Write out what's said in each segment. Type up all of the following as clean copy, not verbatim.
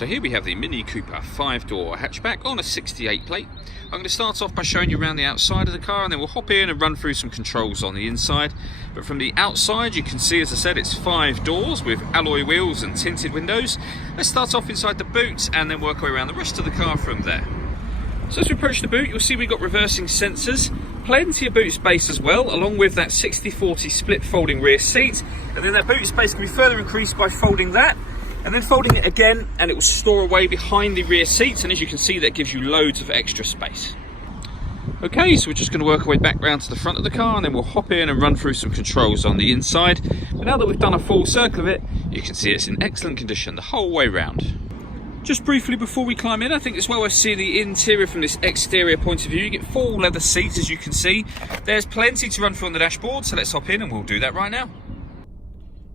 So here we have the Mini Cooper 5-door hatchback on a 68 plate. I'm going to start off by showing you around the outside of the car, and then we'll hop in and run through some controls on the inside. But from the outside you can see, as I said, it's 5 doors with alloy wheels and tinted windows. Let's start off inside the boot and then work our way around the rest of the car from there. So as we approach the boot, you'll see we've got reversing sensors, plenty of boot space as well, along with that 60-40 split folding rear seat. And then that boot space can be further increased by folding that, and then folding it again, and it will store away behind the rear seats, and as you can see, that gives you loads of extra space. Okay, so we're just going to work our way back round to the front of the car, and then we'll hop in and run through some controls on the inside. But now that we've done a full circle of it, you can see it's in excellent condition the whole way round. Just briefly before we climb in, I think it's well worth seeing the interior from this exterior point of view. You get full leather seats, as you can see. There's plenty to run through on the dashboard, so let's hop in and we'll do that right now.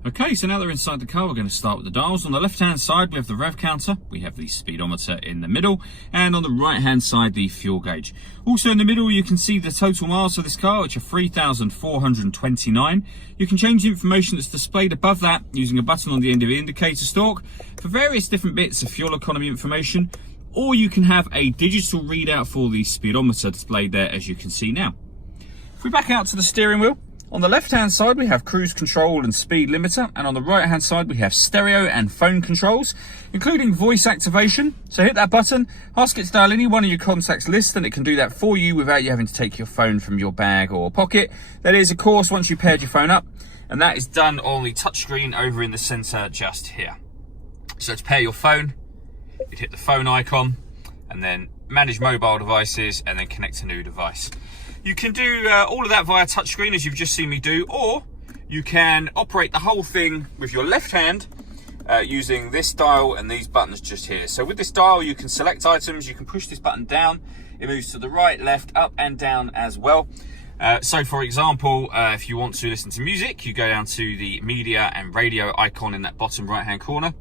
Okay, so now that we're inside the car, we're going to start with the dials. On the left-hand side, we have the rev counter, we have the speedometer in the middle, and on the right-hand side, the fuel gauge. Also in the middle, you can see the total miles of this car, which are 3,429. You can change the information that's displayed above that using a button on the end of the indicator stalk for various different bits of fuel economy information, or you can have a digital readout for the speedometer displayed there, as you can see now. If we back out to the steering wheel, on the left-hand side, we have cruise control and speed limiter, and on the right-hand side, we have stereo and phone controls, including voice activation. So hit that button, ask it to dial any one of your contacts list, and it can do that for you without you having to take your phone from your bag or pocket. That is, of course, once you paired your phone up, and that is done on the touchscreen over in the center just here. So to pair your phone, you'd hit the phone icon, and then manage mobile devices, and then connect a new device. You can do all of that via touchscreen, as you've just seen me do, or you can operate the whole thing with your left hand using this dial and these buttons just here. So with this dial, you can select items, you can push this button down, it moves to the right, left, up and down as well. So for example, if you want to listen to music, you go down to the media and radio icon in that bottom right hand corner,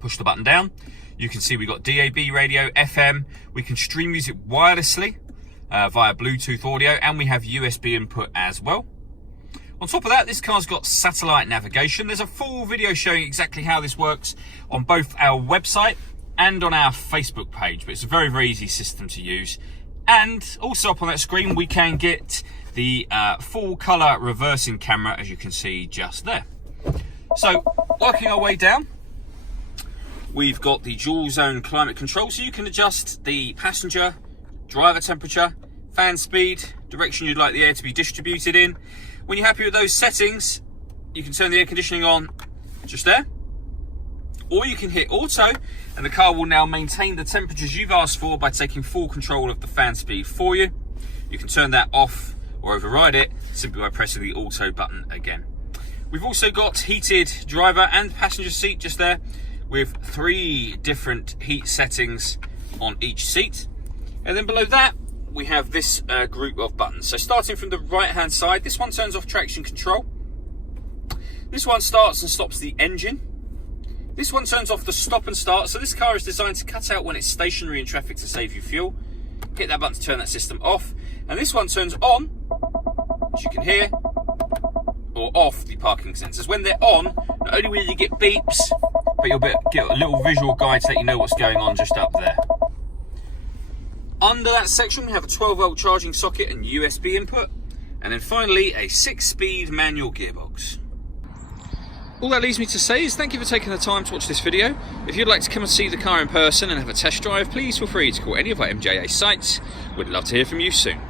push the button down. You can see we've got DAB radio, FM, we can stream music wirelessly via Bluetooth audio, and we have USB input as well. On top of that, this car's got satellite navigation. There's a full video showing exactly how this works on both our website and on our Facebook page, but it's a very, very easy system to use. And also up on that screen, we can get the full color reversing camera, as you can see just there. So working our way down, we've got the dual zone climate control, so you can adjust the passenger, driver temperature, fan speed, direction you'd like the air to be distributed in. When you're happy with those settings, you can turn the air conditioning on just there, or you can hit auto, and the car will now maintain the temperatures you've asked for by taking full control of the fan speed for you. You can turn that off or override it simply by pressing the auto button again. We've also got heated driver and passenger seat just there, with 3 different heat settings on each seat. And then below that, we have this group of buttons. So starting from the right hand side, this one turns off traction control. This one starts and stops the engine. This one turns off the stop and start. So this car is designed to cut out when it's stationary in traffic to save you fuel. Hit that button to turn that system off. And this one turns on, as you can hear, or off the parking sensors. When they're on, not only will you get beeps, but you'll get a little visual guide to let you know what's going on just up there. Under that section, we have a 12-volt charging socket and USB input, and then finally a 6-speed manual gearbox. All that leaves me to say is thank you for taking the time to watch this video. If you'd like to come and see the car in person and have a test drive, please feel free to call any of our MJA sites. We'd love to hear from you soon.